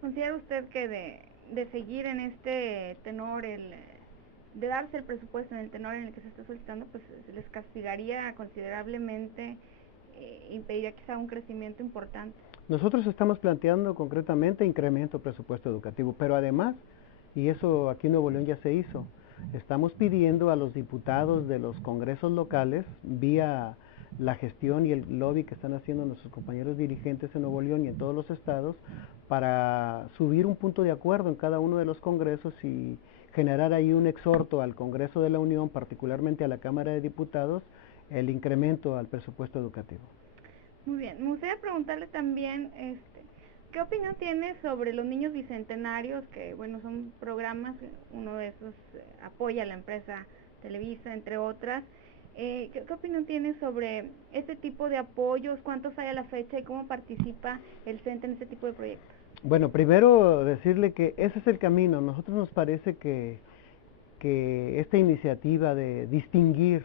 ¿Considera usted que de seguir en este tenor, de darse el presupuesto en el tenor en el que se está solicitando, pues se les castigaría considerablemente, impediría quizá un crecimiento importante? Nosotros estamos planteando concretamente incremento presupuesto educativo, pero además, y eso aquí en Nuevo León ya se hizo, estamos pidiendo a los diputados de los congresos locales, vía la gestión y el lobby que están haciendo nuestros compañeros dirigentes en Nuevo León y en todos los estados, para subir un punto de acuerdo en cada uno de los congresos y generar ahí un exhorto al Congreso de la Unión, particularmente a la Cámara de Diputados, el incremento al presupuesto educativo. Muy bien, me gustaría preguntarle también, ¿qué opinión tiene sobre los niños bicentenarios? Que, bueno, son programas, uno de esos apoya a la empresa Televisa, entre otras. ¿Qué opinión tiene sobre este tipo de apoyos? ¿Cuántos hay a la fecha y cómo participa el CENTE en este tipo de proyectos? Bueno, primero decirle que ese es el camino. Nosotros nos parece que esta iniciativa de distinguir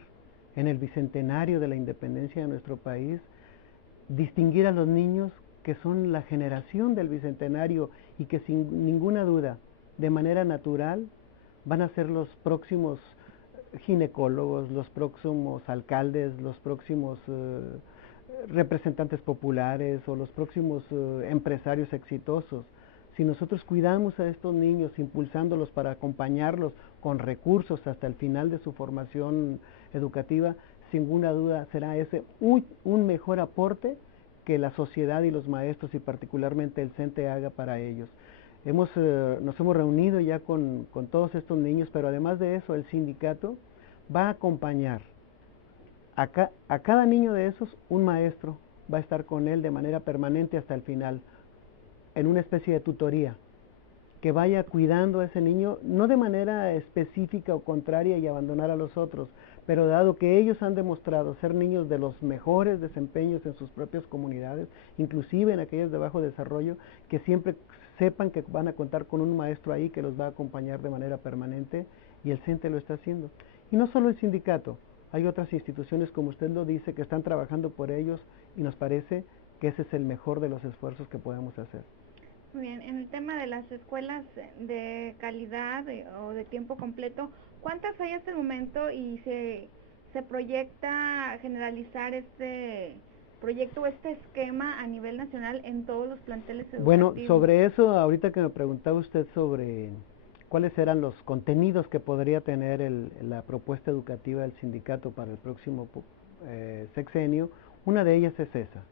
en el bicentenario de la independencia de nuestro país, distinguir a los niños que son la generación del bicentenario y que sin ninguna duda, de manera natural, van a ser los próximos ginecólogos, los próximos alcaldes, los próximos representantes populares o los próximos empresarios exitosos. Si nosotros cuidamos a estos niños, impulsándolos para acompañarlos con recursos hasta el final de su formación educativa, sin ninguna duda será ese un mejor aporte que la sociedad y los maestros y particularmente el CENTE haga para ellos. Nos hemos reunido ya con todos estos niños, pero además de eso el sindicato va a acompañar a cada niño de esos, un maestro va a estar con él de manera permanente hasta el final, en una especie de tutoría, que vaya cuidando a ese niño, no de manera específica o contraria y abandonar a los otros, pero dado que ellos han demostrado ser niños de los mejores desempeños en sus propias comunidades, inclusive en aquellas de bajo desarrollo, que siempre sepan que van a contar con un maestro ahí que los va a acompañar de manera permanente, y el CENTE lo está haciendo. Y no solo el sindicato, hay otras instituciones, como usted lo dice, que están trabajando por ellos, y nos parece que ese es el mejor de los esfuerzos que podemos hacer. Muy bien, en el tema de las escuelas de calidad o de tiempo completo, ¿cuántas hay hasta el momento y se proyecta generalizar este proyecto o este esquema a nivel nacional en todos los planteles Bueno, educativos? sobre eso, ahorita que me preguntaba usted sobre cuáles eran los contenidos que podría tener la propuesta educativa del sindicato para el próximo sexenio, una de ellas es esa.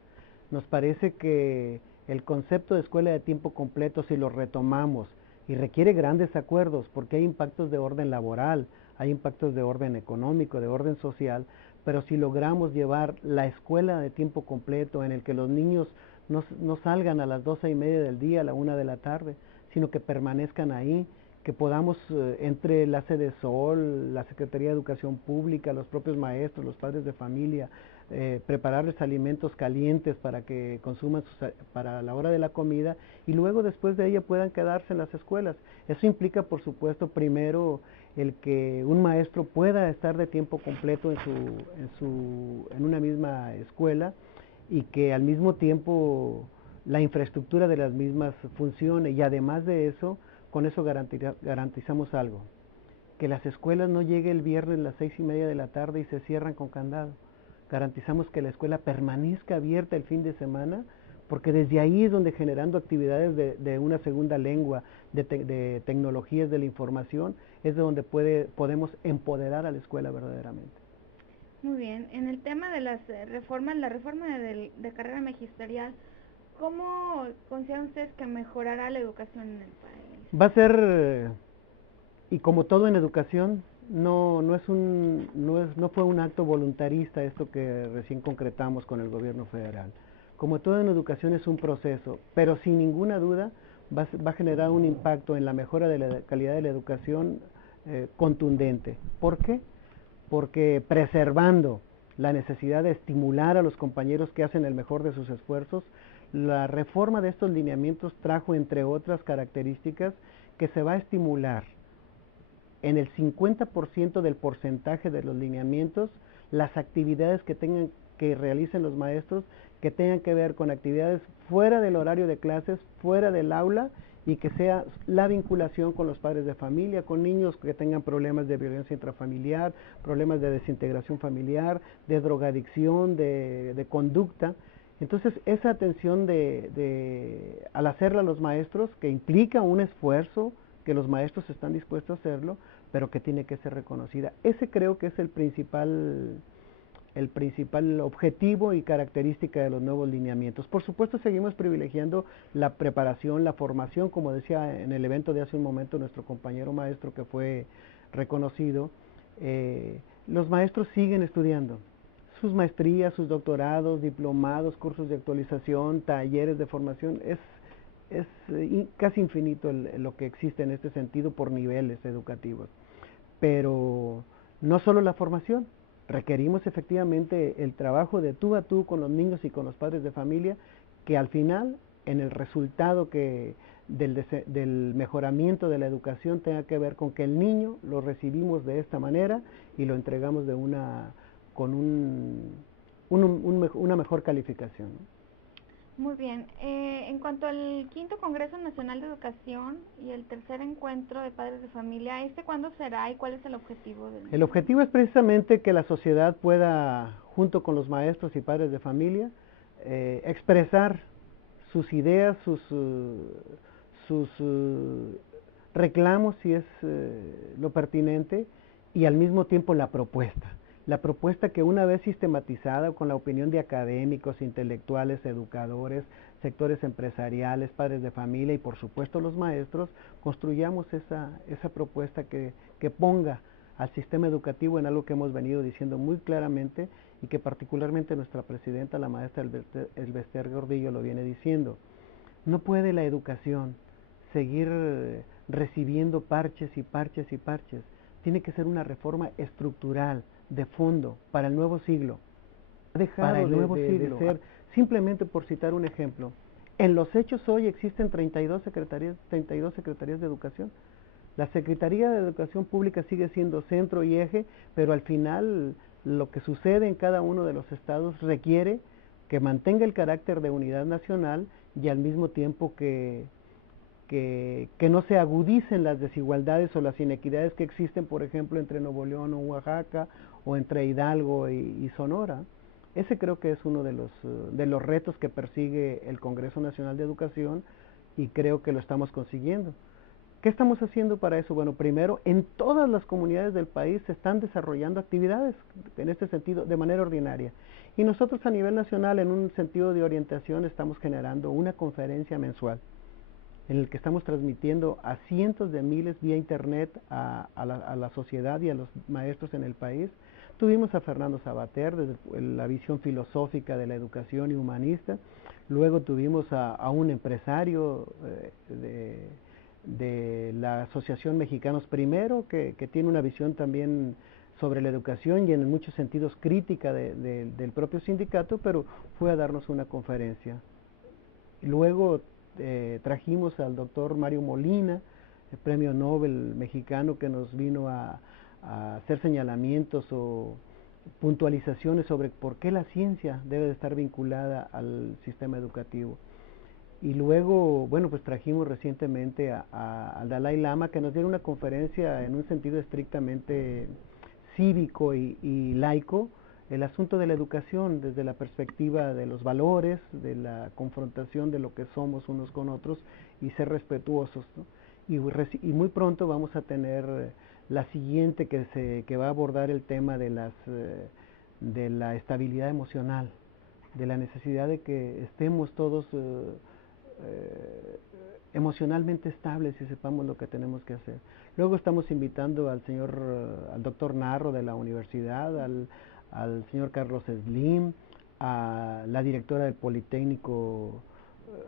Nos parece que el concepto de escuela de tiempo completo, si lo retomamos, y requiere grandes acuerdos, porque hay impactos de orden laboral, hay impactos de orden económico, de orden social, pero si logramos llevar la escuela de tiempo completo en el que los niños no salgan a las 12:30 del día, a la 1 de la tarde, sino que permanezcan ahí, que podamos entre la Sol, la Secretaría de Educación Pública, los propios maestros, los padres de familia, prepararles alimentos calientes para que consuman para la hora de la comida y luego después de ella puedan quedarse en las escuelas. Eso implica, por supuesto, primero el que un maestro pueda estar de tiempo completo en una misma escuela y que al mismo tiempo la infraestructura de las mismas funcione, y además de eso, con eso garantizamos algo, que las escuelas no llegue el viernes a las 6:30 de la tarde y se cierran con candado. Garantizamos que la escuela permanezca abierta el fin de semana, porque desde ahí es donde, generando actividades de una segunda lengua, de tecnologías de la información, es de donde podemos empoderar a la escuela verdaderamente. Muy bien, en el tema de las reformas, la reforma de carrera magisterial, ¿cómo consideran ustedes que mejorará la educación en el país? Va a ser, y como todo en educación, no fue un acto voluntarista esto que recién concretamos con el gobierno federal. Como todo en educación es un proceso, pero sin ninguna duda va a generar un impacto en la mejora de la calidad de la educación contundente. ¿Por qué? Porque preservando la necesidad de estimular a los compañeros que hacen el mejor de sus esfuerzos, la reforma de estos lineamientos trajo, entre otras características, que se va a estimular en el 50% del porcentaje de los lineamientos las actividades que realicen los maestros, que tengan que ver con actividades fuera del horario de clases, fuera del aula, y que sea la vinculación con los padres de familia, con niños que tengan problemas de violencia intrafamiliar, problemas de desintegración familiar, de drogadicción, de conducta. Entonces, esa atención al hacerla los maestros, que implica un esfuerzo, que los maestros están dispuestos a hacerlo, pero que tiene que ser reconocida. Ese creo que es el principal objetivo y característica de los nuevos lineamientos. Por supuesto, seguimos privilegiando la preparación, la formación, como decía en el evento de hace un momento nuestro compañero maestro que fue reconocido. Los maestros siguen estudiando sus maestrías, sus doctorados, diplomados, cursos de actualización, talleres de formación. Es casi infinito lo que existe en este sentido por niveles educativos. Pero no solo la formación, requerimos efectivamente el trabajo de tú a tú con los niños y con los padres de familia, que al final, en el resultado del mejoramiento de la educación, tenga que ver con que el niño lo recibimos de esta manera y lo entregamos con una mejor calificación. Muy bien. En cuanto al quinto Congreso Nacional de Educación y el tercer encuentro de padres de familia, ¿cuándo será y cuál es el objetivo? El objetivo es precisamente que la sociedad pueda, junto con los maestros y padres de familia, expresar sus ideas, sus reclamos, si es lo pertinente, y al mismo tiempo la propuesta. La propuesta que una vez sistematizada con la opinión de académicos, intelectuales, educadores, sectores empresariales, padres de familia y por supuesto los maestros, construyamos esa propuesta que ponga al sistema educativo en algo que hemos venido diciendo muy claramente y que particularmente nuestra presidenta, la maestra Elbester Gordillo, lo viene diciendo. No puede la educación seguir recibiendo parches y parches y parches. Tiene que ser una reforma estructural, de fondo, para el nuevo siglo. Ha dejado de ser, simplemente por citar un ejemplo, en los hechos hoy existen 32 secretarías de educación. La Secretaría de Educación Pública sigue siendo centro y eje, pero al final lo que sucede en cada uno de los estados requiere que mantenga el carácter de unidad nacional y al mismo tiempo que no se agudicen las desigualdades o las inequidades que existen, por ejemplo, entre Nuevo León o Oaxaca, o entre Hidalgo y Sonora. Ese creo que es uno de los retos que persigue el Congreso Nacional de Educación y creo que lo estamos consiguiendo. ¿Qué estamos haciendo para eso? Bueno, primero, en todas las comunidades del país se están desarrollando actividades en este sentido de manera ordinaria. Y nosotros a nivel nacional, en un sentido de orientación, estamos generando una conferencia mensual en el que estamos transmitiendo a cientos de miles vía internet a la sociedad y a los maestros en el país. Tuvimos a Fernando Sabater desde la visión filosófica de la educación y humanista. Luego tuvimos a un empresario de la Asociación Mexicanos Primero, que tiene una visión también sobre la educación y en muchos sentidos crítica del propio sindicato, pero fue a darnos una conferencia. Luego trajimos al doctor Mario Molina, el premio Nobel mexicano, que nos vino a hacer señalamientos o puntualizaciones sobre por qué la ciencia debe de estar vinculada al sistema educativo. Y luego, bueno, pues trajimos recientemente al Dalai Lama, que nos dio una conferencia en un sentido estrictamente cívico y laico, el asunto de la educación desde la perspectiva de los valores, de la confrontación de lo que somos unos con otros y ser respetuosos, ¿no? Y muy pronto vamos a tener la siguiente que va a abordar el tema de la estabilidad emocional, de la necesidad de que estemos todos emocionalmente estables y sepamos lo que tenemos que hacer. Luego estamos invitando al doctor Narro de la universidad, al señor Carlos Slim, a la directora del Politécnico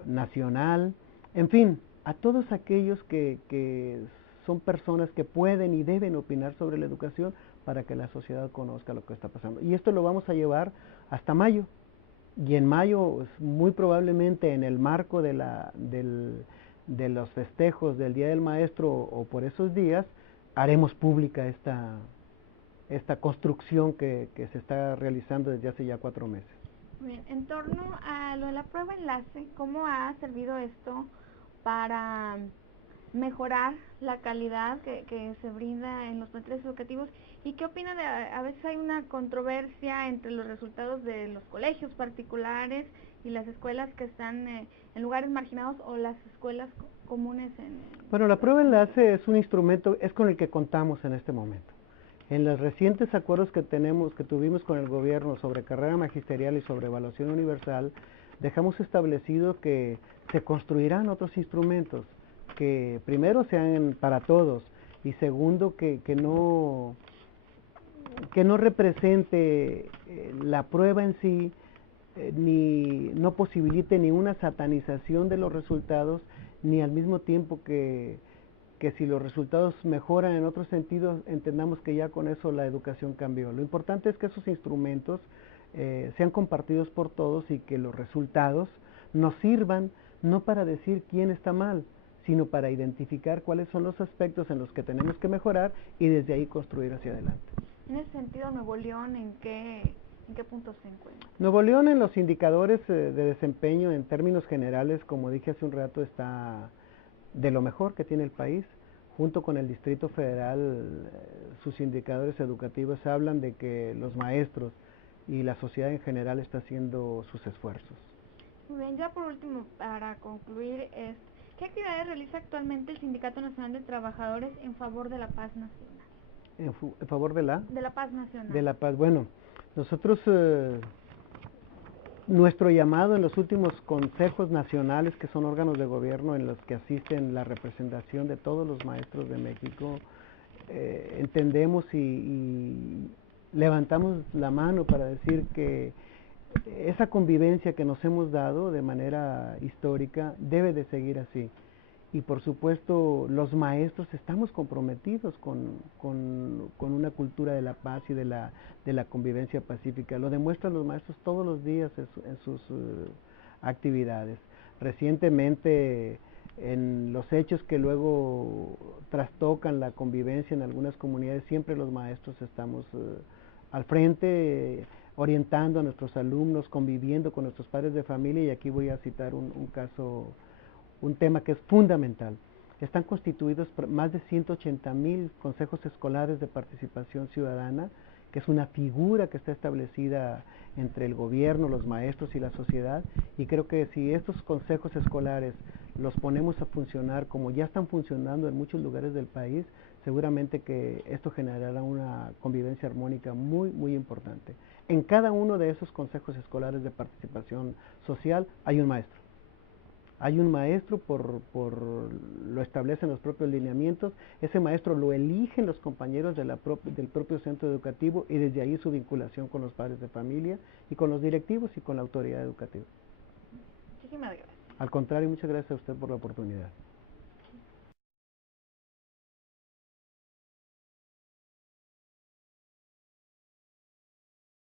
Nacional, en fin, a todos aquellos que son personas que pueden y deben opinar sobre la educación para que la sociedad conozca lo que está pasando. Y esto lo vamos a llevar hasta mayo. Y en mayo, muy probablemente en el marco de los festejos del Día del Maestro o por esos días, haremos pública esta construcción que se está realizando desde hace ya 4 meses. Bien, en torno a lo de la prueba enlace, ¿cómo ha servido esto para mejorar la calidad que se brinda en los planteles educativos? ¿Y qué opina de, a veces hay una controversia entre los resultados de los colegios particulares y las escuelas que están en lugares marginados o las escuelas comunes Bueno, la prueba enlace es un instrumento, es con el que contamos en este momento. En los recientes acuerdos que tuvimos con el gobierno sobre carrera magisterial y sobre evaluación universal, dejamos establecido que se construirán otros instrumentos que primero sean para todos y segundo que no represente la prueba en sí, ni no posibilite ni una satanización de los resultados, ni al mismo tiempo que si los resultados mejoran en otros sentidos, entendamos que ya con eso la educación cambió. Lo importante es que esos instrumentos sean compartidos por todos y que los resultados nos sirvan no para decir quién está mal, sino para identificar cuáles son los aspectos en los que tenemos que mejorar y desde ahí construir hacia adelante. En ese sentido, Nuevo León, ¿en qué punto se encuentra? Nuevo León en los indicadores de desempeño en términos generales, como dije hace un rato, está de lo mejor que tiene el país. Junto con el Distrito Federal, sus indicadores educativos hablan de que los maestros y la sociedad en general está haciendo sus esfuerzos. Muy bien, ya por último, para concluir, ¿qué actividades realiza actualmente el Sindicato Nacional de Trabajadores en favor de la paz nacional? ¿En favor de la? De la paz nacional. De la paz. Bueno, nosotros, nuestro llamado en los últimos consejos nacionales, que son órganos de gobierno en los que asisten la representación de todos los maestros de México, entendemos y levantamos la mano para decir que esa convivencia que nos hemos dado de manera histórica debe de seguir así. Y por supuesto los maestros estamos comprometidos con una cultura de la paz y de la convivencia pacífica. Lo demuestran los maestros todos los días en sus actividades. Recientemente, en los hechos que luego trastocan la convivencia en algunas comunidades, siempre los maestros estamos al frente, orientando a nuestros alumnos, conviviendo con nuestros padres de familia, y aquí voy a citar un caso, un tema que es fundamental. Están constituidos por más de 180,000 consejos escolares de participación ciudadana, que es una figura que está establecida entre el gobierno, los maestros y la sociedad, y creo que si estos consejos escolares los ponemos a funcionar como ya están funcionando en muchos lugares del país, seguramente que esto generará una convivencia armónica muy, muy importante. En cada uno de esos consejos escolares de participación social hay un maestro. Hay un maestro, lo establecen los propios lineamientos, ese maestro lo eligen los compañeros del propio centro educativo, y desde ahí su vinculación con los padres de familia y con los directivos y con la autoridad educativa. Muchísimas gracias. Al contrario, muchas gracias a usted por la oportunidad.